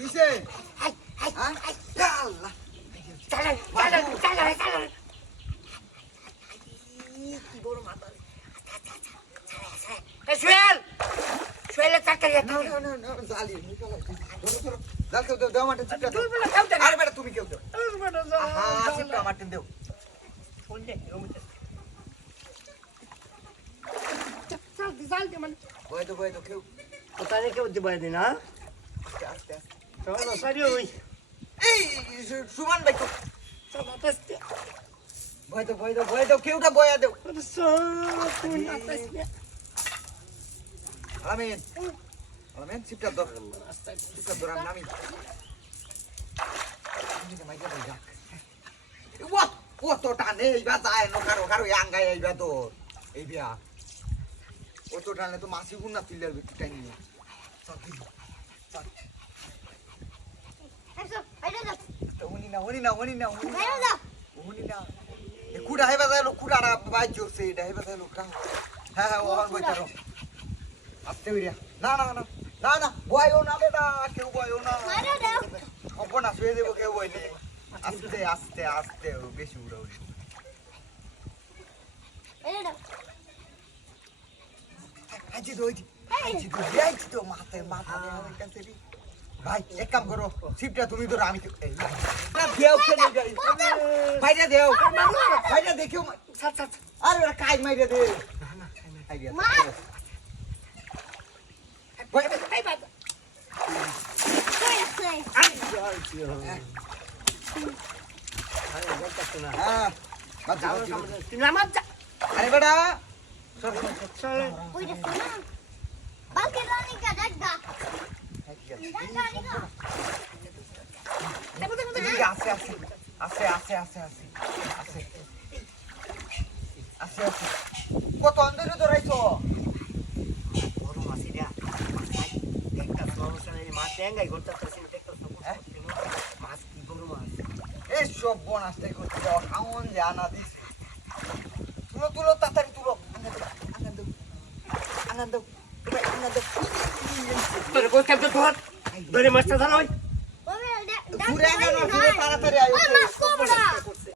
কিসে I I হ্যাঁ I আল্লাহ চালা চালা চালা চালা কি বড় মাথা এ শুয়েল শুয়েলের চাকরি না না না জালি ধরো ধরো জাল কেউ দাও মাটন চিপটা দাও তুই বলে খাও না আরে বেটা তুমি কেউ দাও হ্যাঁ চিপটা মাটন দাও ফোন দে রুমতে চাল চাল দে মানে বয় তো কেউ কোথায় রেখে উঠতে পারে না আস্তে আস্তে চলো সারি ওই এই সুমান ভাই তো চলো আস্তে বয় তো কেউটা বয়া দাও তুই আস্তে আলামিন চিপটা ধর চিপটা ধর আমি নামি ও তো টানে এইবা যায় ন কারো আঙ্গাই এইবা তো এই বিয়া ও তো টানে তো মাসি গুনা তুইলার টাই নিয়ে উনি না এ কুড়া হেবা যায় কুড়াটা বাজ জোরছে এটা হেবা যায় লোক হ্যাঁ ও আমার বইটা রো আস্তে হইয়া না বয়ও না বেটা কেউ বয়ও না হব না শুয়ে দেবো কেউ বইলে আস্তে আস্তে আস্তে বেশি উড়াউড়ি আইছি তো মাথায় কাছে ভাই এক কাম করো সিপটা তুমি ধরো আমি দেও কেন ভাইটা দেও ভাইটা দেখিও আরে ওরা কাজ মাইরে দে আরে বেটা আছে কত অন্ধরে ধরাইছো বড় মাছিটা একটা সমস্যা নেই মাছ ট্যাঙ্গাই করতে পারছি দেখতে মাছ কি বড় মাছ এই সব বনাসটাই করতে যাও খাওন যে আনা দিছে তুলো তাড়াতাড়ি তুলো আনন্দ তোরে কই কেমতে ধর ধরে মাছটা ধর ওই ঘুরে আনো ঘুরে তাড়াতাড়ি আয়